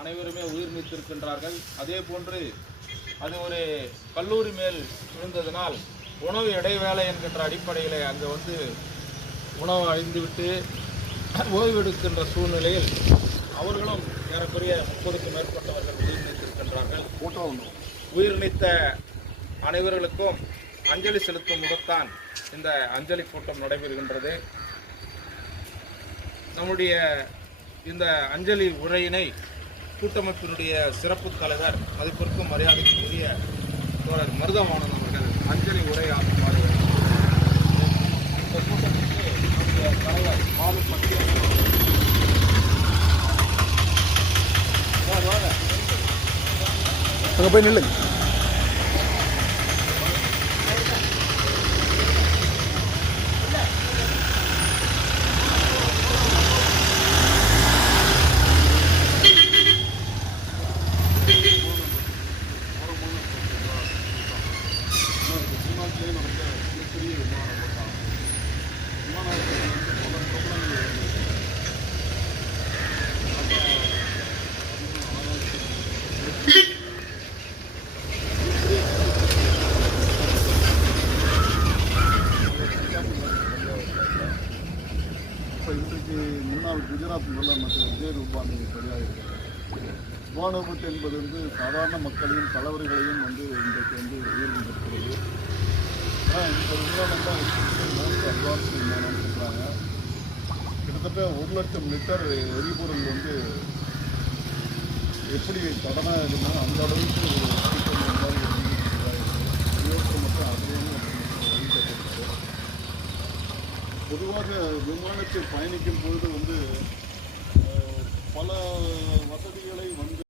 அனைவருமே உயிர் நீத்திருக்கின்றார்கள். அதே போன்று அது ஒரு கல்லூரி மேல் விழுந்ததினால் உணவு இடைவேளை என்கின்ற அடிப்படையில் அங்கே வந்து உணவு அழிந்துவிட்டு ஓய்வெடுக்கின்ற சூழ்நிலையில் அவர்களும் ஏறக்குறைய முப்பதுக்கு மேற்பட்டவர்கள் உயிர் நீத்திருக்கின்றார்கள். உயிர் நீத்த அனைவர்களுக்கும் அஞ்சலி செலுத்தும் முகத்தான் இந்த அஞ்சலி கூட்டம் நடைபெறுகின்றது. நம்முடைய இந்த அஞ்சலி உரையினை கூட்டமைப்பினுடைய சிறப்பு தலைவர் மதிப்பிற்கும் மரியாதைக்குரிய தோழர் மருதவானன் அவர்கள் அஞ்சலி உரை ஆற்றுமாறு இந்த கூட்டத்திற்கு நம்முடைய தலைவர் மாலு பட்டிய அங்கே போய் நில்லுங்க. இப்போ இன்றைக்கு முன்னாள் குஜராத் முதலமைச்சர் விஜய் ரூபானி வெளியாகிருக்கிறார் விமான விபத்து என்பது வந்து சாதாரண மக்களையும் தலைவர்களையும் வந்து இன்றைக்கு வந்து ஆனால் தான் மோஸ்ட் அட்வான்ஸ் விமானம்னு சொல்கிறாங்க கிட்டத்தட்ட ஒரு லட்சம் லிட்டர் எரிபொருள் வந்து எப்படி கடனாக இருந்தால் அந்த அளவுக்கு ஒரு சீக்கிரம் இந்த மாதிரி ஒரு மட்டும் அதுலேயும் பொதுவாக விமானத்தில் பயணிக்கும் பொழுது வந்து